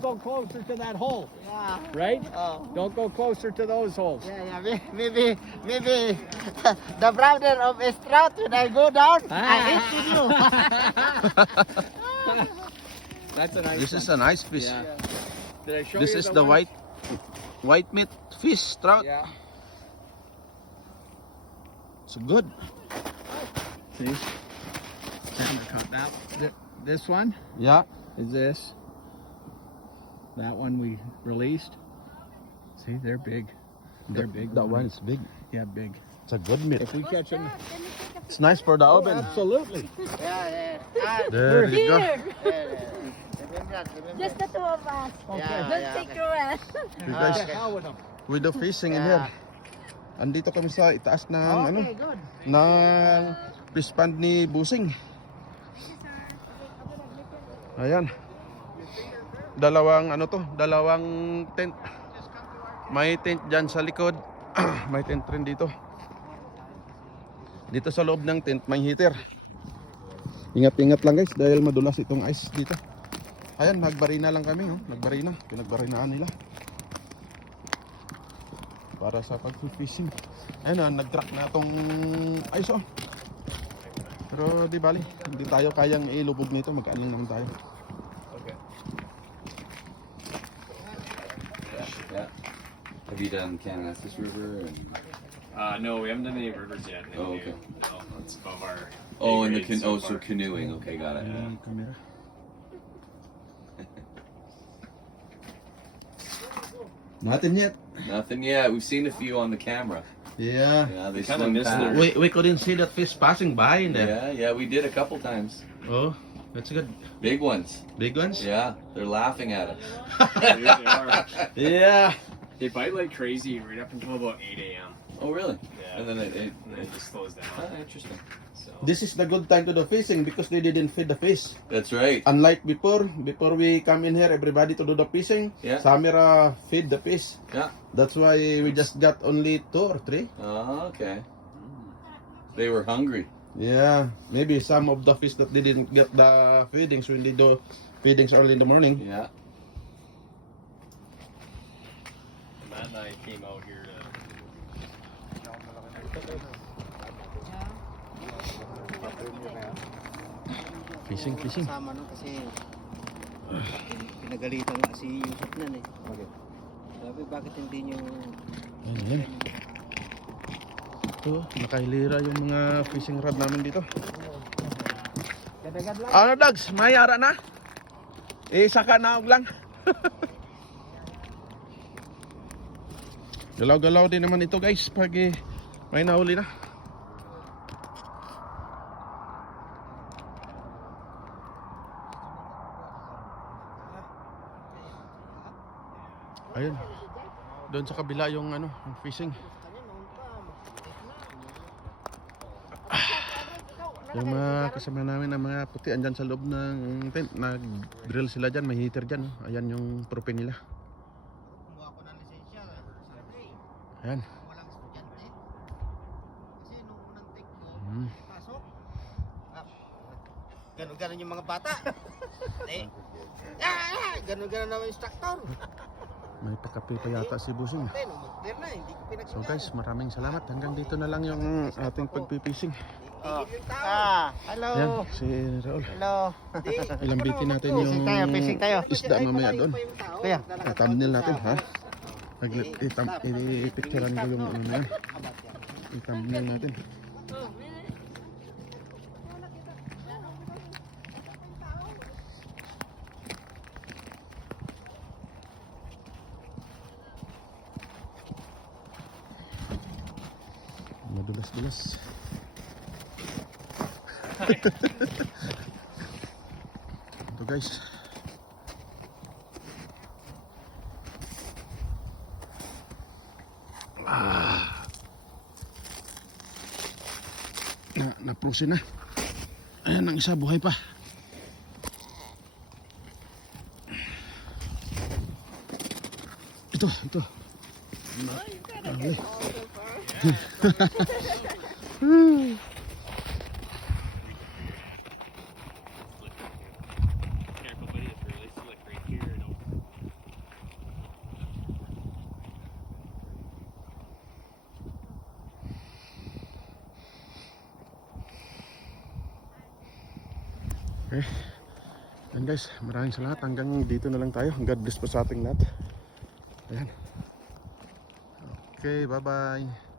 Go closer to that hole, Yeah. right? Oh. Don't go closer to those holes. Yeah, yeah. Maybe the brother of a trout when I go down, I eat with you. That's a nice This one. is a nice fish. Yeah. Did I show This you is the one? white meat fish trout. Yeah. It's good. See? Camera caught that. This one Yeah. is this. That one we released. See, they're big. They're big. That one is big. Yeah, big. It's a good meat. If we catch them, It's nice for the oven. absolutely. Yeah. There you go. Here, Remember. just the two of us. Yeah, Don't yeah, take okay. your rest. You guys, The hell with them. we do fishing in Yeah. here. Andito kami sa itaas ng ano, Okay, good. ng fish pond ni Busing. Ayan. Dalawang tent. May tent dyan sa likod. May tent rin dito. Dito sa loob ng tent may heater. Ingat-ingat lang guys dahil madulas itong ice dito. Ayan, nagbarina lang kami, oh. Nagbarina, pinagbarinaan nila. Para sa pag-fishing. Ayun, nag-track na itong ice, oh. Pero di bali, hindi tayo kayang ilubog nito, magkaaling naman tayo. Okay. Yeah. Have you done Canastas River? No, we haven't done any rivers yet. Oh, okay. No, it's above our. Oh, and the grade so so far. canoeing. Okay, got it. Ang camera. Nothing yet. Nothing yet. We've seen a few on the camera. Yeah. Yeah, they Kinda swim miss past. their- We couldn't see that fish passing by in there. Yeah, we did a couple times. Oh, that's good. Big ones. Big ones? Yeah, they're laughing at us. They are. Yeah. They bite like crazy right up until about 8 a.m. Oh, really? Yeah. And then And then it just slows down. interesting. So. This is the good time to do fishing because they didn't feed the fish. That's right. Unlike before we come in here, everybody to do the fishing. Yeah. Samira feed the fish. Yeah. That's why we just got only 2 or 3. Oh, okay. They were hungry. Yeah, maybe some of the fish that they didn't get the feedings when they do feedings early in the morning. Yeah. Matt and I came out here to. Fishing. Kasama no kasi pinagalitan nga si Yusuf nan eh. Sabi bakit hindi nyo Ayan. Ito, nakahilira yung mga fishing rod namin dito. kadagad lang. Ano Dags, may ara na? Isa ka naog lang. Galaw-galaw din naman ito guys pag may nahuli na. Ayun. Doon sa kabila yung ano, yung fishing. Yung mga kasama namin na mga puti andyan sa loob ng tent, nag-drill sila dyan, may heater dyan. Oh. Ayan yung propane nila. Kumuha ko ng lisensya Saturday. Ayan. Walang estudyante. Kasi nung unang take ko, Hmm. pasok. Ganun-ganun yung mga bata. Ganun-ganun naman yung instructor. May pakape pa yata si Busing. Umukter na, hindi ko pinakita. So guys, maraming salamat. Hanggang dito na lang yung ating pagpipishing. Hello. Ayan, si Raul. Hello. Ilambitin natin yung Fishing tayo. isda mamaya doon. Kuya. Thumbnail natin, ha? I-picturean ko yung ano na yan. I-thumbnail natin. Madulas-dulas. Ito guys. Na-frozen na. Ayan, ang isa buhay pa. Ito. Nahuli. Careful, buddy. It's really slick right here. Don't Okay. And guys, maraming salamat. Hanggang dito na lang tayo. God bless po sa ating lahat. Ayan. Okay, bye-bye.